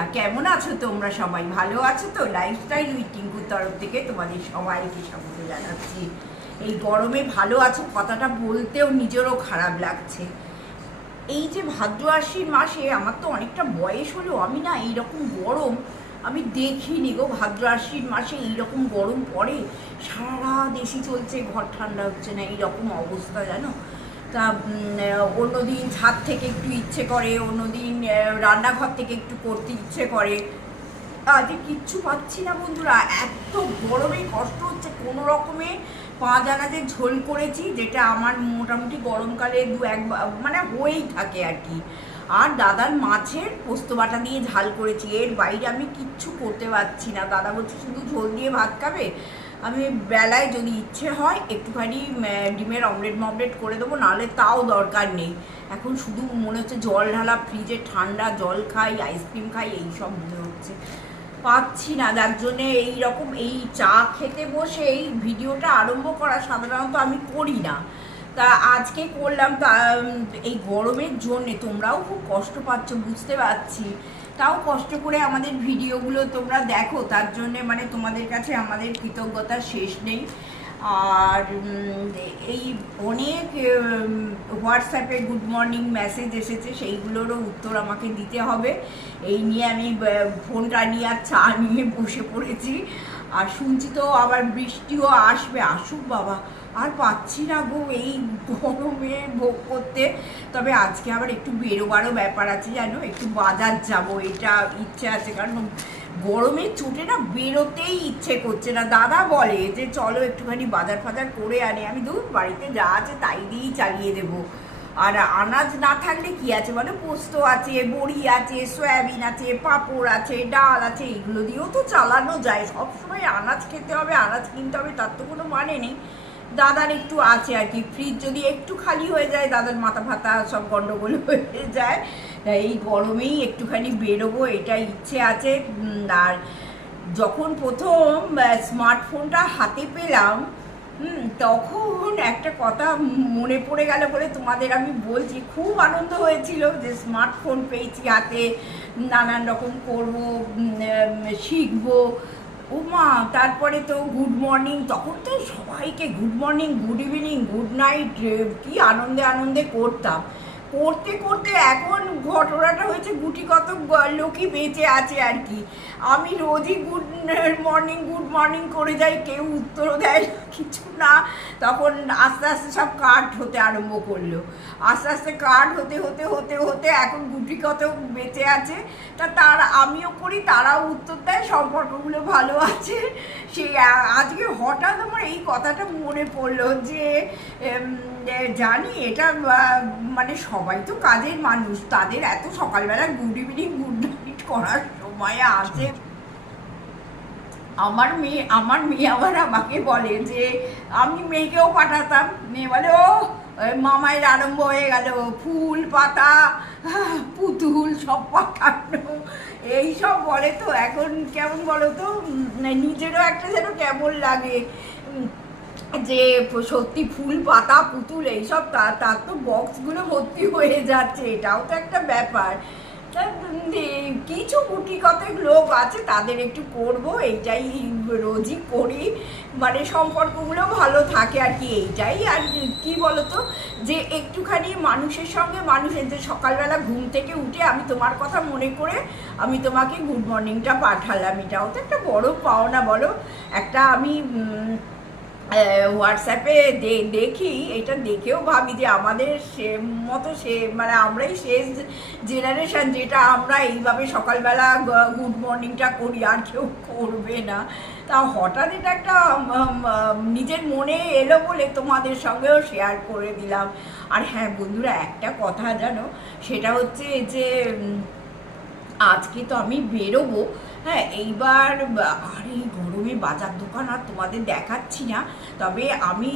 বন্ধুরা, কেমন আছো তোমরা সবাই? ভালো আছো তো? লাইফস্টাইল উইথ টিঙ্কুর তরফ থেকে তোমাদের সবাইকে স্বাগত জানাচ্ছি। এই গরমে ভালো আছো? কথাটা বলতেও নিজেরও খারাপ লাগছে। এই যে ভাদ্র আশ্বিন মাসে আমার তো অনেকটা বয়স হলো, আমি না এইরকম গরম, আমি দেখিনি গো। ভাদ্র আশ্বিন মাসে এইরকম গরম পড়ে, সারা দেশি চলছে, ঘর ঠান্ডা হচ্ছে না, এইরকম অবস্থা, জানো? তা অন্যদিন ছাদ থেকে একটু ইচ্ছে করে, অন্যদিন রান্নাঘর থেকে একটু করতে ইচ্ছে করে। আজকে কিচ্ছু পাচ্ছি না বন্ধুরা, এত গরমে কষ্ট হচ্ছে, কোনো রকমে পাঁচ আনাজের ঝোল করেছি, যেটা আমার মোটামুটি গরমকালে দু এক মানে হয়েই থাকে আর কি। আর দাদার মাছের পোস্ত বাটা দিয়ে ঝাল করেছি, এর বাইরে আমি কিচ্ছু করতে পারছি না। দাদা বলছে, শুধু ঝোল দিয়ে ভাত খাবে? আমি বেলায় যদি ইচ্ছে হয় একটুখানি ডিমের অমলেট মমলেট করে দেবো, নাহলে তাও দরকার নেই। এখন শুধু মনে হচ্ছে জল ঢালা ফ্রিজে ঠান্ডা জল খাই আইসক্রিম খাই এইসব মনে হচ্ছে। পাচ্ছি না। যার জন্যে এইরকম এই চা খেতে বসে এই ভিডিওটা আরম্ভ করা সাধারণত আমি করি না। তা আজকে করলাম, তা এই গরমের জন্যে তোমরাও খুব কষ্ট পাচ্ছ, বুঝতে পারছি। তাও কষ্ট করে আমাদের ভিডিওগুলো তোমরা দেখো, তার জন্যে মানে তোমাদের কাছে আমাদের কৃতজ্ঞতা শেষ নেই। আর এই অনেক হোয়াটসঅ্যাপে গুড মর্নিং মেসেজ এসেছে, সেইগুলোরও উত্তর আমাকে দিতে হবে। এই নিয়ে আমি ফোনটা নিয়ে আর চা নিয়ে বসে পড়েছি। আর শুনছি তো আবার বৃষ্টিও আসবে, আসুক বাবা। আর পাচ্ছি না গো এই গরমে ভোগ করতে। তবে আজকে আবার একটু বেরোবারও ব্যাপার আছে, জানো? একটু বাজার যাব, এটা ইচ্ছে আছে, কারণ গরমের চোটে না বেরোতেই ইচ্ছে করছে না। দাদা বলে যে, চলো একটুখানি বাজার ফাজার করে আনে। আমি দূর বাড়িতে যা আছে তাই দিয়েই চালিয়ে দেবো। আর আনাজ না থাকলে কি আছে বলো? পোস্ত আছে, বড়ি আছে, সয়াবিন আছে, পাঁপড় আছে, ডাল আছে, এগুলো দিয়েও তো চালানো যায়। সবসময় আনাজ খেতে হবে, আনাজ কিনতে হবে, তার তো কোনো মানে নেই। দাদার একটু আছে আর কি ফ্রিজ যদি একটু খালি হয়ে যায়, দাদার মাথা ফাতা সব গন্ডগোল হয়ে যায়। এই গরমেই একটুখানি বেরোবো এটা ইচ্ছে আছে। আর যখন প্রথম স্মার্টফোনটা হাতে পেলাম তখন একটা কথা মনে পড়ে গেল বলে তোমাদের আমি বলছি, খুব আনন্দ হয়েছিল যে স্মার্টফোন পেয়েছি হাতে, নানান রকম করব শিখব। উমা তারপরে তো গুড মর্নিং তখন তো সবাইকে good morning good evening good night কি আনন্দে আনন্দে করতাম। করতে করতে এখন ঘটনাটা হয়েছে গুটি কত লোকই বেঁচে আছে আর কি। আমি রোজই গুড মর্নিং গুড মর্নিং করে যাই, কেউ উত্তরও দেয় না, কিছু না। তখন আস্তে আস্তে সব কাট হতে আরম্ভ করল। আস্তে আস্তে কাট হতে হতে হতে হতে এখন গুটি কত বেঁচে আছে। তা তার, আমিও করি, তারাও উত্তর দেয়, সম্পর্কগুলো ভালো আছে। সেই আজকে হঠাৎ আমার এই কথাটা মনে পড়ল যে জানি এটা মানে সবাই তো কাজের মানুষ। তাদের এত সকালবেলা গুড ইভিনিং গুড নাইট করার সময় আছে। আমার মেয়ে আমার মেয়ে আবার আমাকে বলে যে, আমি মেয়েকেও পাঠাতাম। মেয়ে বলে, ও মামায়ের আরম্ভ হয়ে গেল। ফুল পাতা, পুতুল সব পাঠানো এই সব বলে তো। এখন কেমন বলো তো? নিজেরও একটা যেন কেমন লাগে। যে সত্যি ফুল, পাতা, পুতুল, এইসব তার তার তো বক্সগুলো ভর্তি হয়ে যাচ্ছে, এটাও তো একটা ব্যাপার। কিছু গুটি কতক লোক আছে, তাদের একটু করব, এইটাই রোজই করি। মানে সম্পর্কগুলো ভালো থাকে আর কি, এইটাই। আর কি বলতো, যে একটুখানি মানুষের সঙ্গে মানুষের যে সকালবেলা ঘুম থেকে উঠে আমি তোমার কথা মনে করে আমি তোমাকে গুড মর্নিংটা পাঠালাম। এটাও তো একটা বড় পাওনা, বলো। একটা আমি হোয়াটসঅ্যাপে দেখি, এটা দেখেও ভাবি যে আমাদের সে মতো সে মানে আমরাই শেষ জেনারেশন যেটা আমরা এইভাবে সকালবেলা গুড মর্নিংটা করি, আর কেউ করবে না। তা হঠাৎ এটা একটা নিজের মনে এলো বলে তোমাদের সঙ্গেও শেয়ার করে দিলাম। আর হ্যাঁ বন্ধুরা, একটা কথা জানো, সেটা হচ্ছে যে আজকে তো আমি বেরোবো হ্যাঁ এইবার আর এই গরমে বাজার দোকান আর তোমাদের দেখাচ্ছি না। তবে আমি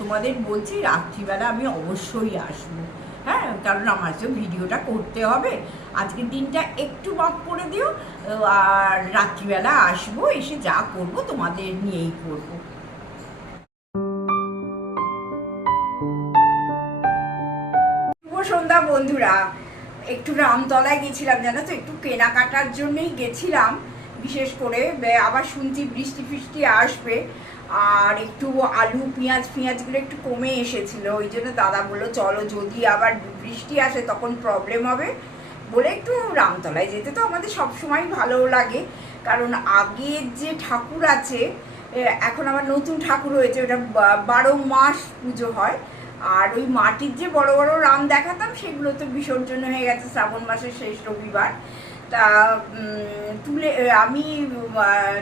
তোমাদের বলছি রাত্রিবেলা আমি অবশ্যই আসব। হ্যাঁ কারণ আমার তো ভিডিওটা করতে হবে। আজকের দিনটা একটু মাফ করে দিও। আর রাত্রিবেলা আসব, এসে যা করব তোমাদের নিয়েই করব। সন্ধ্যা বন্ধুরা। একটু রামতলায় গেছিলাম, জানো তো? একটু কেনাকাটার জন্যই গেছিলাম। বিশেষ করে আবার শুনছি বৃষ্টি ফিষ্টি আসবে। আর একটু আলু, পেঁয়াজ পেঁয়াজগুলো একটু কমে এসেছিল। ওই জন্য দাদা বলল, চলো যদি আবার বৃষ্টি আসে তখন প্রবলেম হবে। বলে একটু রামতলায় যেতে তো আমাদের সবসময় ভালো লাগে। কারণ আগের যে ঠাকুর আছে এখন আবার নতুন ঠাকুর হয়েছে। ওটা বারো মাস পুজো হয়। আর ওই মাটির যে বড় বড় রাম দেখাতাম, সেগুলো তো বিসর্জন হয়ে গেছে শ্রাবণ মাসের শেষ রবিবার। তা তুলে আমি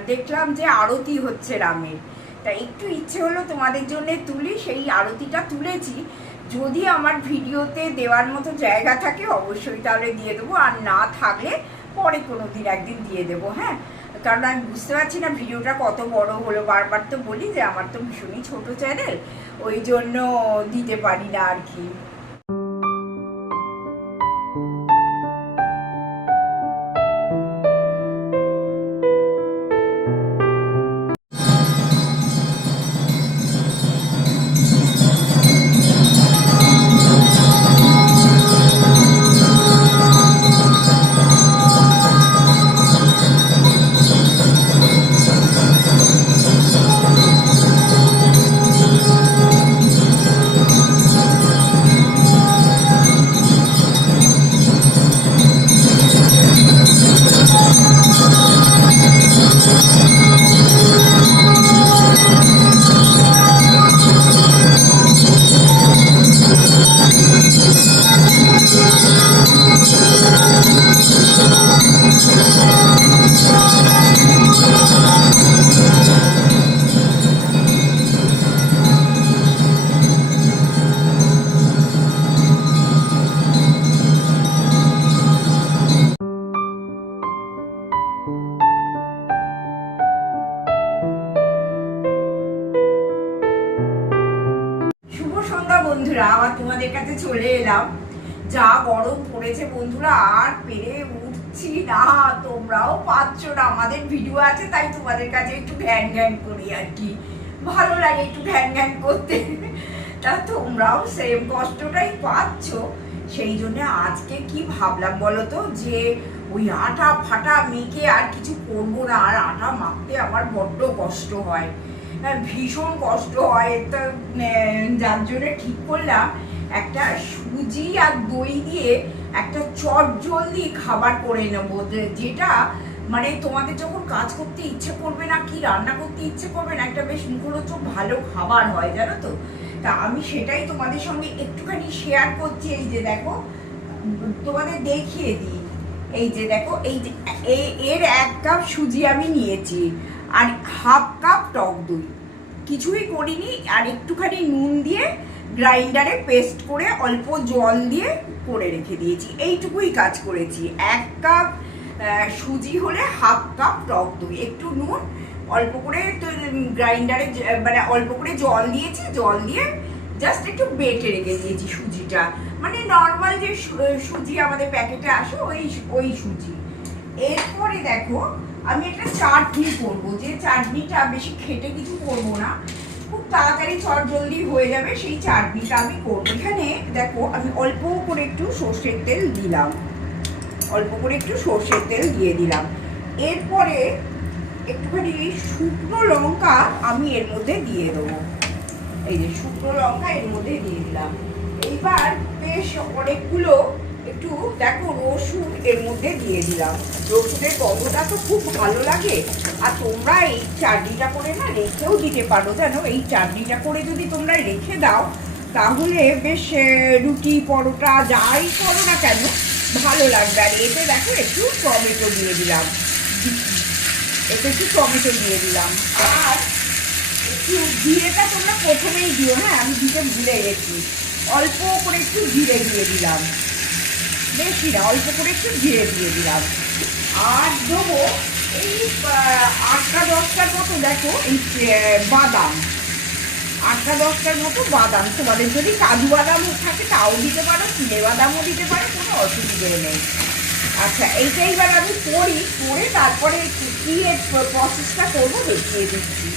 দেখলাম যে আরতি হচ্ছে রামের। তা একটু ইচ্ছে হলো তোমাদের জন্য তুলি, সেই আরতিটা তুলেছি। যদি আমার ভিডিওতে দেওয়ার মতো জায়গা থাকে, অবশ্যই তাহলে দিয়ে দেবো। আর না থাকলে পরে কোনো দিন একদিন দিয়ে দেবো হ্যাঁ? কারণ আমি বুঝতে পারছি না ভিডিওটা কত বড় হলো। বারবার তো বলি যে আমার তো ভীষণই ছোট চ্যানেল ওই জন্য দিতে পারি না আর কি। যা গরম পড়েছে বন্ধুরা আর পেরে উঠছি না। তোমরাও পাচ্ছ না। আমাদের ভিডিও আছে তাই তোমাদের কাছে একটু ঘ্যান ঘ্যান করি আর কি। ভালো লাগে একটু ঘ্যান ঘ্যান করতে। তা তোমরাও সেম কষ্টটাই পাচ্ছ। সেই জন্য আজকে কি ভাবলাম বলো তো যে ওই আটা ফাটা মেখে আর কিছু করব না। আর আটা মাখতে আমার বড্ড কষ্ট হয়। হ্যাঁ, ভীষণ কষ্ট হয়। তা যার জন্য ঠিক করলাম। একটা সুজি আর দই দিয়ে একটা চট জলদি খাবার করে নেব। যেটা মানে তোমাদের যখন কাজ করতে ইচ্ছে করবে না, কি রান্না করতে ইচ্ছে করবে না, একটা বেশ মুখরোচক ভালো খাবার হয়, জানো তো? তা আমি সেটাই তোমাদের সঙ্গে একটুখানি শেয়ার করছি। এই যে দেখো, তোমাদের দেখিয়ে দিই। এই যে দেখো, এই যে এর এক কাপ সুজি আমি নিয়েছি আর হাফ কাপ টক দই। কিছুই করিনি, আর একটুখানি নুন দিয়ে গ্রাইন্ডারে পেস্ট করে অল্প জল দিয়ে করে রেখে দিয়েছি। এইটুকুই কাজ করেছি। এক কাপ সুজি হলে হাফ কাপ টক দই। একটু নুন, অল্প করে গ্রাইন্ডারে মানে অল্প করে জল দিয়েছি। জল দিয়ে জাস্ট একটু বেটে রেখে দিয়েছি সুজিটা। মানে নর্মাল যে সুজি আমাদের প্যাকেটে আসে, ওই ওই সুজি। এরপরে দেখো, আমি একটা চাটনি করব। যে চাটনিটা বেশি খেটে কিছু করব না। খুব তাড়াতাড়ি চট জলদি হয়ে যাবে, সেই চাটনিটা আমি করব। এখানে দেখো, আমি অল্প করে একটু সর্ষের তেল দিলাম। অল্প করে একটু সর্ষের তেল দিয়ে দিলাম। এরপরে একটুখানি শুকনো লঙ্কা আমি এর মধ্যে দিয়ে দেবো। এই যে শুকনো লঙ্কা এর মধ্যে দিয়ে দিলাম। এইবার বেশ অনেকগুলো একটু দেখো রসুন এর মধ্যে দিয়ে দিলাম। রসুনের গন্ধটা তো খুব ভালো লাগে। আর তোমরা এই চাটনিটা করে না রেখেও দিতে পারো, জানো? এই চাটনিটা করে যদি তোমরা রেখে দাও, তাহলে বেশ রুটি, পরোটা, যাই করো না কেন, ভালো লাগবে। আর এতে দেখো একটু টমেটো দিয়ে দিলাম। এতে একটু টমেটো দিয়ে দিলাম। আর একটু জিরেটা তোমরা প্রথমেই দিও হ্যাঁ? আমি দিতে ভুলে গেছি। অল্প করে একটু জিরে দিয়ে দিলাম। বেশি না অল্প করে একটু জিরে দিয়ে দিলাম। আর দেবো এই আটটা দশটার মতো দেখো, এই বাদাম। আটটা দশটার মতো বাদাম। তোমাদের যদি কাজু বাদাম থাকে তাও দিতে পারো, চিনে বাদামও দিতে পারো, কোনো অসুবিধে নেই। আচ্ছা এইটা এইবার আমি করি, করে তারপরে কি- প্রসেসটা করব, দেখিয়ে দিচ্ছি।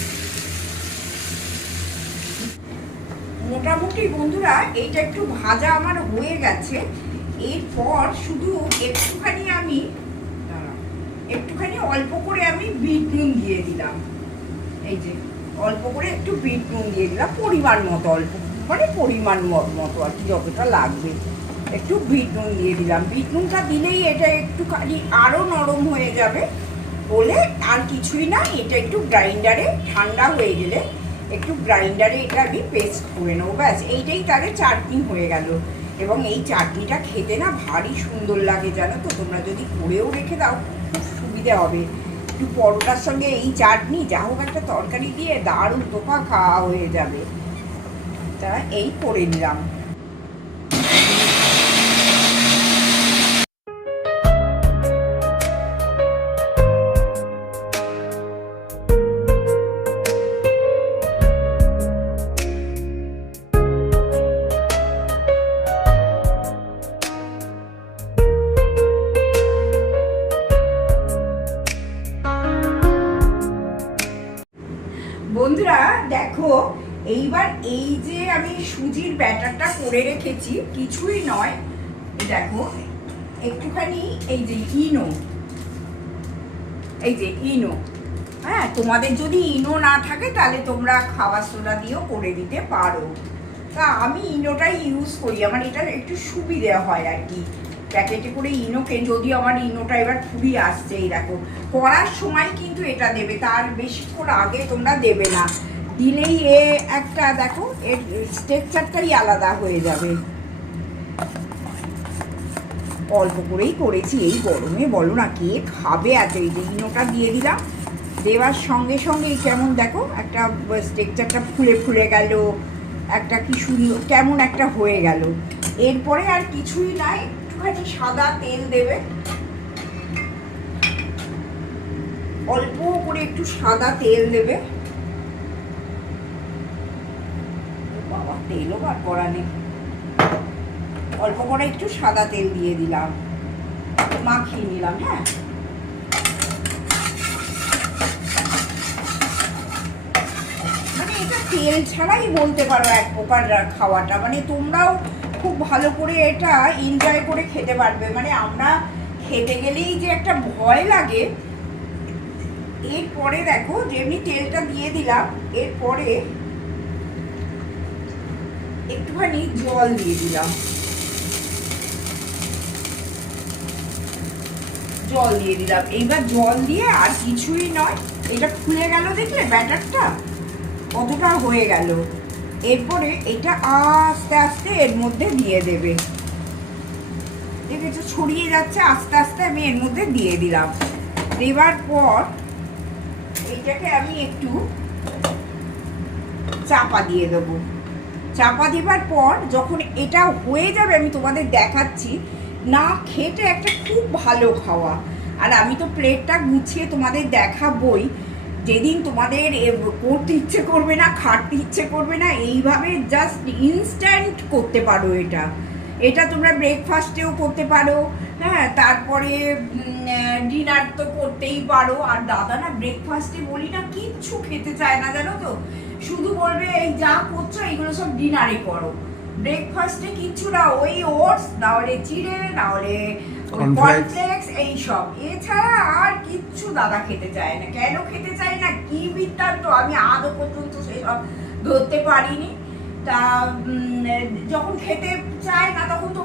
মোটামুটি বন্ধুরা, এইটা একটু ভাজা আমার হয়ে গেছে। এরপর শুধু একটুখানি আমি একটুখানি অল্প করে আমি বিট নুন দিয়ে দিলাম। এই যে, অল্প করে একটু বিট নুন দিয়ে দিলাম, পরিমাণ মতো অল্প মানে পরিমাণ মতো আর কি যতটা লাগবে। একটু বিট নুন দিয়ে দিলাম। বিট নুনটা দিলেই এটা একটুখানি আরও নরম হয়ে যাবে। বলে আর কিছুই না, এটা একটু গ্রাইন্ডারে, ঠান্ডা হয়ে গেলে একটু গ্রাইন্ডারে এটা আমি পেস্ট করে নেব। ব্যাস, এইটাই তাহলে চাটনি হয়ে গেল। এবং এই চাটনিটা খেতে না ভারী সুন্দর লাগে, জানো তো? তোমরা যদি করেও রেখে দাও, খুব সুবিধে হবে। একটু পরোটার সঙ্গে এই চাটনি, যা হোক একটা তরকারি দিয়ে দারুণ তোফা খাওয়া হয়ে যাবে। তা এই করে নিলাম। সুজির ব্যাটারটা করে রেখেছি, কিছুই নয়। দেখো, একটুখানি এই যে ইনো, এই যে ইনো হ্যাঁ তোমাদের যদি ইনো না থাকে, তাহলে তোমরা খাবার সোডা দিয়েও করে দিতে পারো। তা আমি ইনোটাই ইউজ করি, আমার এটা একটু সুবিধে হয় আর কি। প্যাকেটে করে ইনোকে যদি আমার ইনোটা এবার খুবই আসছে, এই দেখো। করার সময় কিন্তু এটা দেবে, তার বেশিক্ষণ আগে তোমরা দেবে না। দিলেই এ একটা, দেখো, এর স্ট্রেকচারটাই আলাদা হয়ে যাবে। অল্প করেই করেছি এই গরমে, বলো না কে খাবে এত এই যে ইনোটা দিয়ে দিলাম। দেওয়ার সঙ্গে সঙ্গেই কেমন দেখো, একটা স্ট্রেকচারটা ফুলে ফুলে গেল, একটা কি সুন্দর, কেমন একটা হয়ে গেল। এরপরে আর কিছুই নাই, একটুখানি সাদা তেল দেবে। অল্প করে একটু সাদা তেল দেবে ও বাবা, তেলও বার করা নেই। অল্প করে একটু সাদা তেল দিয়ে দিলাম। মাখিয়ে নিলাম হ্যাঁ? মানে এটা তেল ছাড়াই বলতে পারো এক প্রকার খাওয়াটা। মানে তোমরাও খুব ভালো করে এটা এনজয় করে খেতে পারবে। মানে আমরা খেতে গেলেই যে একটা ভয় লাগে, এরপরে দেখো, যেমনি তেলটা দিয়ে দিলাম, এরপরে একটুখানি জল দিয়ে দিলাম। জল দিয়ে দিলাম। এইবার জল দিয়ে আর কিছুই নয়। এটা খুলে গেল দেখলে ব্যাটারটা? কতটা হয়ে গেল? এরপরে এটা আস্তে আস্তে এর মধ্যে দিয়ে দেবে। দেখেছ, ছড়িয়ে যাচ্ছে, আস্তে আস্তে আমি এর মধ্যে দিয়ে দিলাম। দেওয়ার পর এইটাকে আমি একটু চাপা দিয়ে দেবো। চাপা দেবার পর যখন এটা হয়ে যাবে, আমি তোমাদের দেখাচ্ছি, না খেতে একটা খুব ভালো খাওয়া। আর আমি তো প্লেটটা গুছিয়ে তোমাদের দেখাবই। যেদিন তোমাদের করতে ইচ্ছে করবে না, খাটতে ইচ্ছে করবে না, এইভাবে জাস্ট ইনস্ট্যান্ট করতে পারো এটা। এটা তোমরা ব্রেকফাস্টেও করতে পারো। হ্যাঁ তারপরে ডিনার তো করতেই পারো। আর দাদা না ব্রেকফাস্টে বলি না, কিচ্ছু খেতে চায় না, জানো তো? বলবে এই যা করছ এইগুলো সব ডিনারে করো। ব্রেকফাস্টে কিচ্ছু না ওই ওটস না হলে চিড়ে না হলে কর্নফ্লেক্স এইসব এছাড়া আর কিচ্ছু দাদা খেতে চায় না। কেন খেতে চায় না? কি বৃত্তান্ত? আমি আদৌ পর্যন্ত সেসব ধরতে পারিনি। তা যখন খেতে চায় না তখন তো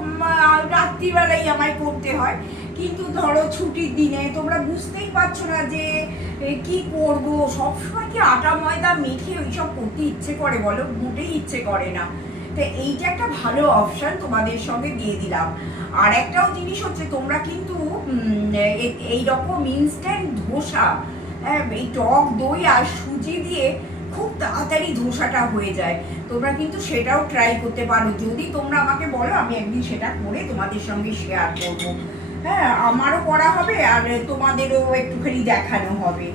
রাত্রিবেলাই আমায় করতে হয়। কিন্তু ধরো ছুটির দিনে তোমরা বুঝতেই পারছ না যে কি করব? সবসময় কি আটা ময়দা মেখে ওইসব করতে ইচ্ছে করে বলো? মোটেই ইচ্ছে করে না। তো এইটা একটা ভালো অপশন তোমাদের সঙ্গে দিয়ে দিলাম। আর একটাও জিনিস হচ্ছে তোমরা কিন্তু উম, এ- এই রকম ইনস্ট্যান্ট ধোসা হ্যাঁ এই টক দই আর সুজি দিয়ে খুব তাড়াতাড়ি ধোসাটা হয়ে যায়। তোমরা কিন্তু সেটাও ট্রাই করতে পারো। যদি তোমরা আমাকে বলো আমি একদিন সেটা করে তোমাদের সঙ্গে শেয়ার করব। হ্যাঁ আমারও করা হবে আর তোমাদেরও একটুখানি দেখানো হবে।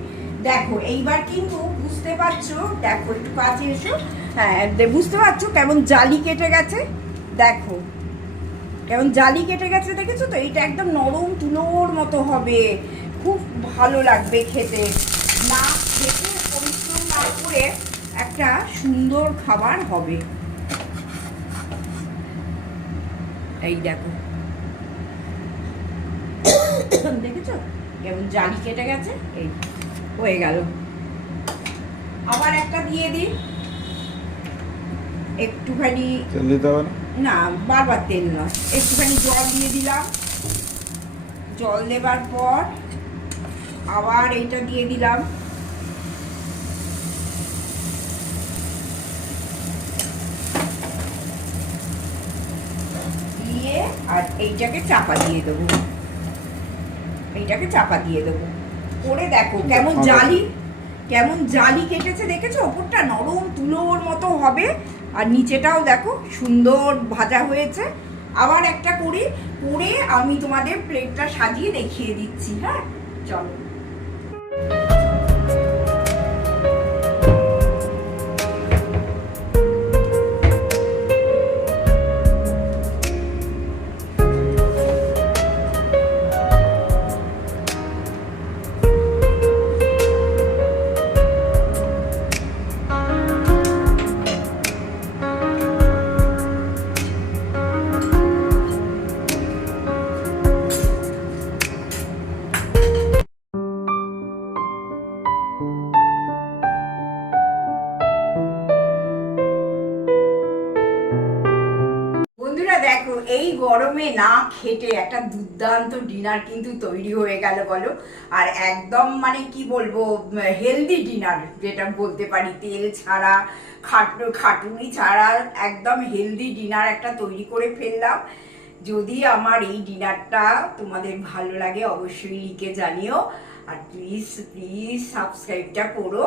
দেখো, এইবার কিন্তু বুঝতে পারছ, দেখো, একটু কাছে এসো। হ্যাঁ বুঝতে পারছ কেমন জালি কেটে গেছে? দেখো, কেমন জালি কেটে গেছে দেখেছ তো? এটা একদম নরম তুলোর মতো হবে। খুব ভালো লাগবে খেতে। না খেতে পরিশ্রম না করে একটা সুন্দর খাবার হবে। এই দেখো। দেখেছ? কেমন জালি কেটে গেছে? এই হয়ে গেল। আবার একটা দিয়ে দিই। একটুখানি তেল দিতে হবে না? না বারবার তেল নয়। একটুখানি জল দিয়ে দিলাম। জল দেবার পর আবার এইটা দিয়ে দিলাম। দিয়ে আর এইটাকে চাপা দিয়ে দেবো। এইটাকে চাপা দিয়ে দেবো। করে দেখো কেমন জালি কেমন জালি কেটেছে দেখেছ? ওপরটা নরম তুলোর মতো হবে। আর নিচেটাও দেখো সুন্দর ভাজা হয়েছে। আবার একটা করি করে আমি তোমাদের প্লেটটা সাজিয়ে দেখিয়ে দিচ্ছি হ্যাঁ? চলো। এই গরমে না খেটে একটা দুর্দান্ত ডিনার কিন্তু তৈরি হয়ে গেল, বলো। আর একদম মানে কি বলব হেলদি ডিনার যেটা বলতে পারি, তেল ছাড়া, খাটু, খাটুনি ছাড়া একদম হেলদি ডিনার একটা তৈরি করে ফেললাম। যদি আমার এই ডিনারটা তোমাদের ভালো লাগে, অবশ্যই লিখে জানিও। আর প্লিজ প্লিজ সাবস্ক্রাইবটা করো।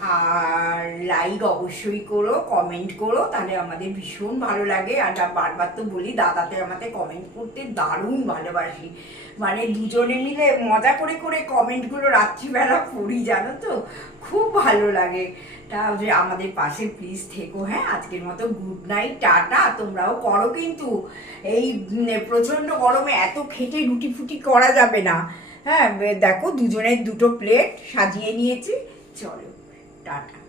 আর লাইক অবশ্যই করো কমেন্ট করো, তাহলে আমাদের ভীষণ ভালো লাগে। আর বারবার তো বলি, দাদাতে আমাকে কমেন্ট করতে দারুণ ভালোবাসি। মানে দুজনে মিলে মজা করে করে কমেন্টগুলো রাত্রিবেলা পড়ি, জানো তো? খুব ভালো লাগে। তা যে আমাদের পাশে প্লিজ থেকো হ্যাঁ? আজকের মতো গুড নাইট টাটা। তোমরাও করো কিন্তু। এই প্রচণ্ড গরমে এত খেটে রুটি ফুটি করা যাবে না। হ্যাঁ দেখো দুজনের দুটো প্লেট সাজিয়ে নিয়েছি। চলো। টাটা